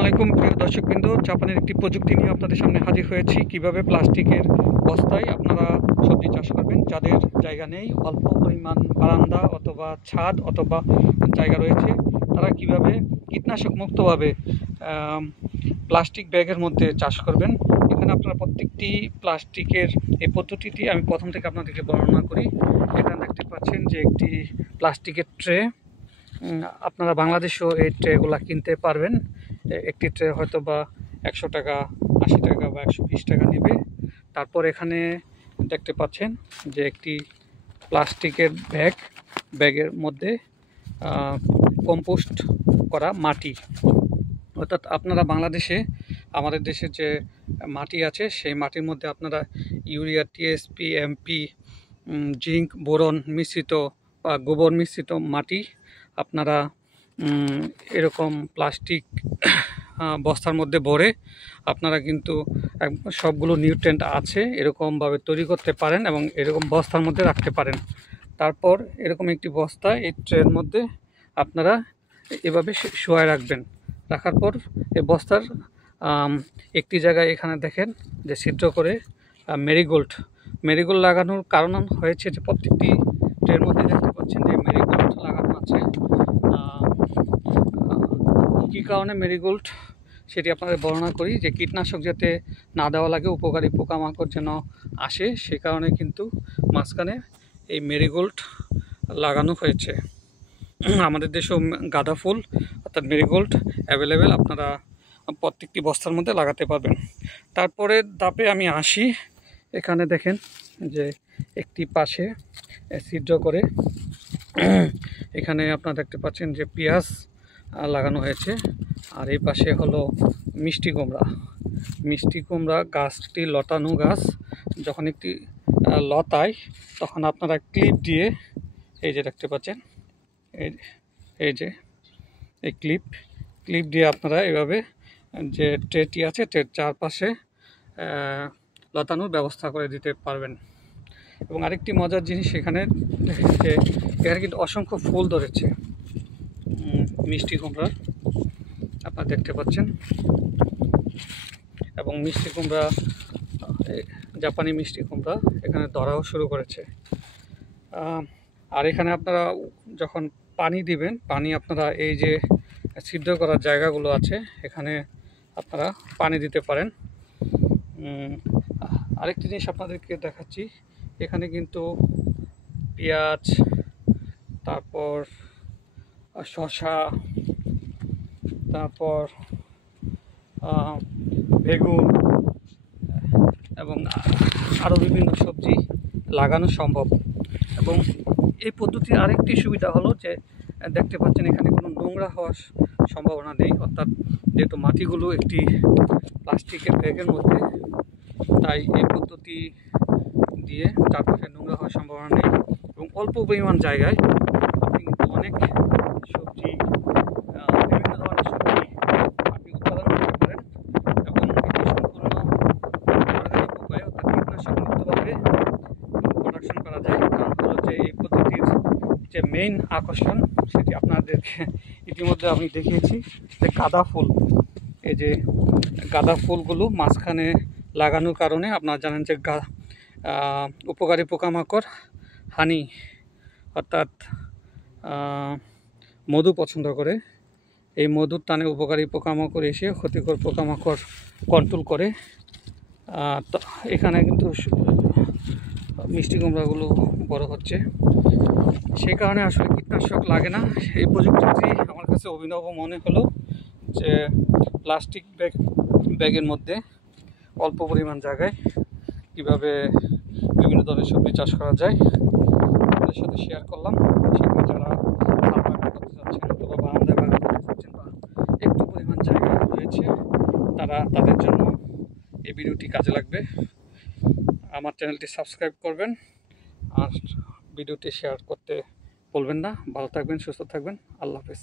আসসালামু আলাইকুম প্রিয় দর্শকবৃন্দ, জাপানের একটি প্রযুক্তি নিয়ে আপনাদের সামনে হাজির হয়েছি। কিভাবে প্লাস্টিকের বস্তায় আপনারা সবজি চাষ করবেন। যাদের জায়গা নেই, অল্প পরিমাণ বারান্দা অথবা ছাদ অথবা জায়গা রয়েছে, তারা কিভাবে কীটনাশক মুক্তভাবে প্লাস্টিক ব্যাগের মধ্যে চাষ করবেন। এখানে আপনারা প্রত্যেকটি প্লাস্টিকের এই পদ্ধতিটি আমি প্রথম থেকে আপনাদেরকে বর্ণনা করি। এখানে দেখতে পাচ্ছেন যে একটি প্লাস্টিকের ট্রে, আপনারা বাংলাদেশেও এই ট্রেগুলো কিনতে পারবেন। একটি ট্রে হয়তো বা 100 টাকা, 80 টাকা বা 120 টাকা নেবে। তারপর এখানে দেখতে পাচ্ছেন যে একটি প্লাস্টিকের ব্যাগের মধ্যে কম্পোস্ট করা মাটি, অর্থাৎ আপনারা বাংলাদেশে আমাদের দেশের যে মাটি আছে সেই মাটির মধ্যে আপনারা urea, TSP, MP, zinc, boron মিশ্রিত বা গোবর মিশ্রিত মাটি আপনারা এরকম প্লাস্টিক বস্তার মধ্যে ভরে আপনারা কিন্তু সবগুলো নিউট্রিয়েন্ট আছে এরকমভাবে তৈরি করতে পারেন এবং এরকম বস্তার মধ্যে রাখতে পারেন। তারপর এরকম একটি বস্তা এই ট্রের মধ্যে আপনারা এভাবে শোয়ায় রাখবেন। রাখার পর এই বস্তার একটি জায়গায় এখানে দেখেন যে ছিদ্র করে মেরিগোল্ড লাগানোর কারণ হয়েছে যে প্রত্যেকটি ট্রের মধ্যে দেখতে পাচ্ছেন যে মেরিগোল্ড লাগানো আছে। কী কারণে মেরিগোল্ড সেটি আপনাদের বর্ণনা করি, যে কীটনাশক যাতে না দেওয়া লাগে, উপকারী পোকামাকড় যেন আসে, সে কারণে কিন্তু মাঝখানে এই মেরিগোল্ড লাগানো হয়েছে। আমাদের দেশেও গাঁদা ফুল অর্থাৎ মেরিগোল্ড অ্যাভেলেবেল, আপনারা প্রত্যেকটি বস্তার মধ্যে লাগাতে পারবেন। তারপরে ধাপে আমি আসি। এখানে দেখেন যে একটি পাশে ছিদ্র করে এখানে আপনারা দেখতে পাচ্ছেন যে পেঁয়াজ লাগানো হয়েছে। আর এই পাশে হলো মিষ্টি কুমড়া গাছটি লতানো গাছ। যখন একটি লতায় তখন আপনারা ক্লিপ দিয়ে, এই যে দেখতে পাচ্ছেন এই যে এই ক্লিপ দিয়ে আপনারা এভাবে যে ট্রেটি আছে ট্রের চারপাশে লতানোর ব্যবস্থা করে দিতে পারবেন। এবং আরেকটি মজার জিনিস এখানে যে এখানে কিন্তু অসংখ্য ফুল ধরেছে মিষ্টি কুমড়ার, আপনারা দেখতে পাচ্ছেন। এবং মিষ্টি কুমড়া, জাপানি মিষ্টি কুমড়া এখানে ধরাও শুরু করেছে। আর এখানে আপনারা যখন পানি দিবেন, পানি আপনারা এই যে ছিদ্র করার জায়গাগুলো আছে এখানে আপনারা পানি দিতে পারেন। আরেকটি জিনিস আপনাদেরকে দেখাচ্ছি, এখানে কিন্তু পেঁয়াজ, তারপর শসা, তারপর বেগুন এবং আরও বিভিন্ন সবজি লাগানো সম্ভব। এবং এই পদ্ধতির আরেকটি সুবিধা হলো যে দেখতে পাচ্ছেন এখানে কোনো নোংরা হওয়ার সম্ভাবনা নেই, অর্থাৎ যেহেতু মাটিগুলো একটি প্লাস্টিকের ব্যাগের মধ্যে, তাই এই পদ্ধতি দিয়ে চারপাশে নোংরা হওয়ার সম্ভাবনা নেই। এবং অল্প পরিমাণ জায়গায় আপনি কিন্তু অনেক সবজি, বিভিন্ন ধরনের সবজি আপনি উৎপাদন করতে পারেন। এবং এটি সম্পূর্ণ অর্গানিক উপায়ে, অর্থাৎ কীটনাশক মুক্তভাবে প্রোডাকশন করা যায়। কারণ হলো যে এই পদ্ধতির যে মেইন আকর্ষণ সেটি আপনাদেরকে ইতিমধ্যে আমি দেখিয়েছি, যে গাঁদা ফুল। এই যে গাঁদা ফুলগুলো মাঝখানে লাগানোর কারণে আপনারা জানেন যে উপকারী পোকামাকড় হানি অর্থাৎ মধু পছন্দ করে। এই মধুর টানে উপকারী পোকামাকড় এসে ক্ষতিকর পোকামাকড় কন্ট্রোল করে। তো এখানে কিন্তু মিষ্টি কুমড়াগুলো বড় হচ্ছে, সেই কারণে আসলে কীটনাশক লাগে না। এই প্রযুক্তিটি আমার কাছে অভিনব মনে হলো, যে প্লাস্টিক ব্যাগের মধ্যে অল্প পরিমাণ জায়গায় কীভাবে বিভিন্ন ধরনের সবজি চাষ করা যায় তাদের সাথে শেয়ার করলাম। সেখানে যারা বাগান করতে চাচ্ছেন অথবা বারান্দায় বাগান করতে চাচ্ছেন বা একটু পরিমাণ জায়গা রয়েছে, তাদের জন্য এই ভিডিওটি কাজে লাগবে। আমার চ্যানেলটি সাবস্ক্রাইব করবেন আর ভিডিওটি শেয়ার করতে বলবেন না। ভালো থাকবেন, সুস্থ থাকবেন। আল্লাহ হাফেজ।